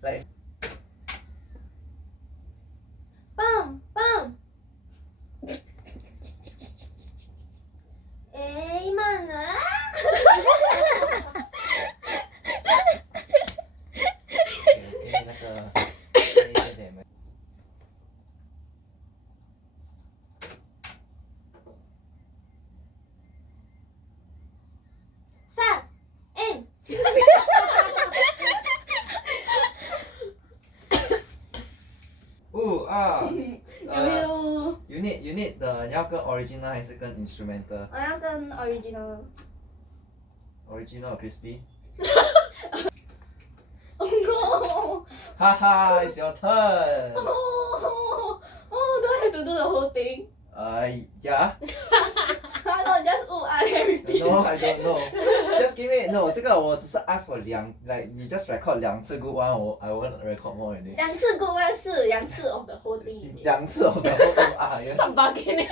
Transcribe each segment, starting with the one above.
来。棒棒。今呢？那个。You need the 你要跟 original 还是跟 instrumental？ 我要跟 original。original crispy。Oh no！ 哈哈 ，it's your turn。Oh, do I have to do the whole thing? Yeah. No, just everything. No, I don't know. Just give me no. 这个我只是 ask for like 你 just record 2次 good one. I won't record more already. 2次 good one 是2次 of the whole thing. 2次 of the whole thing. Yes. Stop bugging.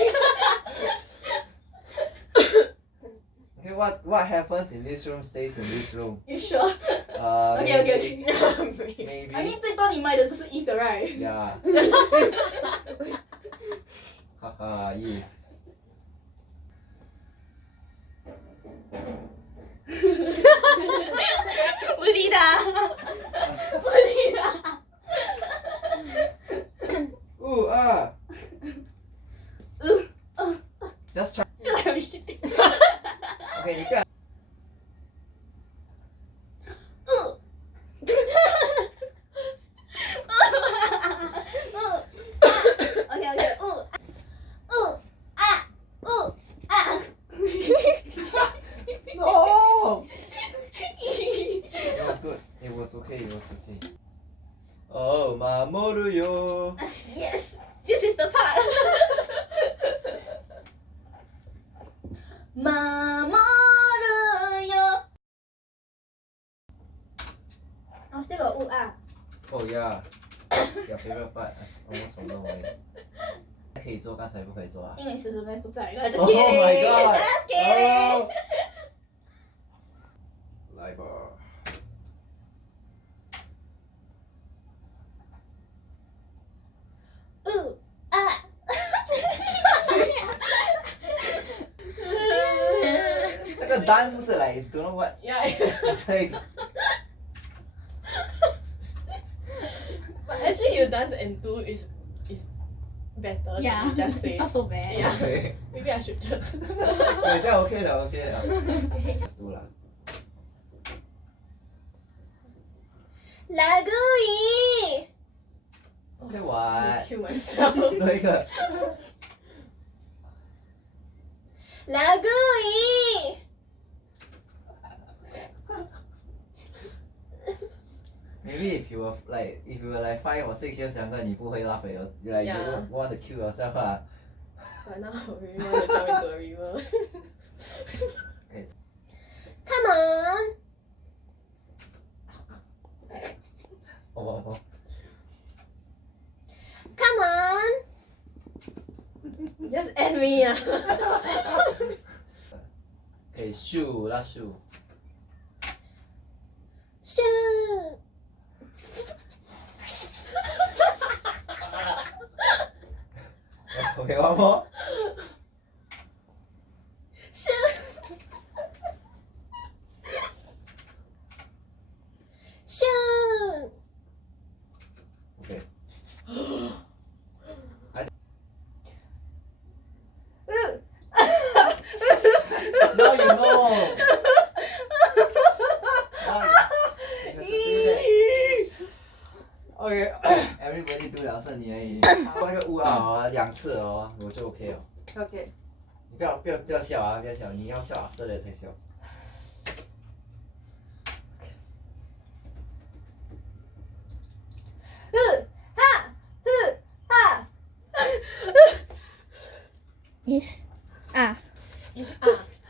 Okay, what happens in this room stays in this room. You sure? Okay. Maybe. I mean 最多你买的就是 if 的 right? Yeah. 哈哈 if. 不理他。Just try. Feel like I'm shitting. Okay, 你不要。No. It was okay. Oh, mamoru yo. Yes, this is the part. Mamoru yo. I still got Oh yeah. Your favorite part. Almost forgot already. 可以做，刚才不可以做啊？因为石妹不在了。 Oh my god. Just kidding. Oh. 来吧。这个 dance 不是 like don't know what. Yeah. It's like. But actually, you dance and do is better than you just say. It's not so bad. Yeah. Okay. Maybe I should just. 对，这样 OK 了 OK 了。读了。Kakkoii. OK 完。 Kill myself. 多一个。Kakkoii. Maybe if you were like 5 or 6 years younger, 你不会 laugh at like you Yeah. want to kill yourself 啊。But now I really want to jump into a river. Okay. Come on. Oh. Come on. Just end me. Okay, shoe, last shoe. Shoot. Okay, one more. Shoot. Shoot. Okay. Now you know. Okay. Everybody do 了，剩你而已。那个2次哦，我就 OK 了。Okay. 你不要笑啊，不要笑，你要笑 after that 才笑。Yes. 啊，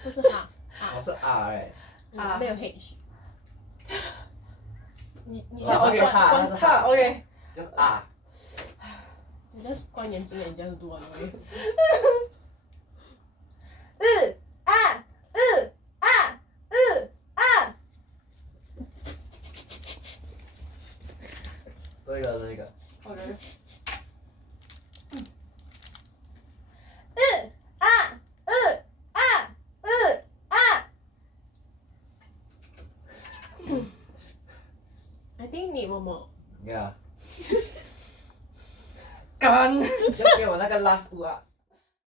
不是哈，我是 R 哎。没有 H。你我是哈，他是哈。 OK。就是 R。你就是关眼睛，人家是读完了。多一个，多一个。 OK。I think 你么 Yeah。干。就给我那个 last 啊。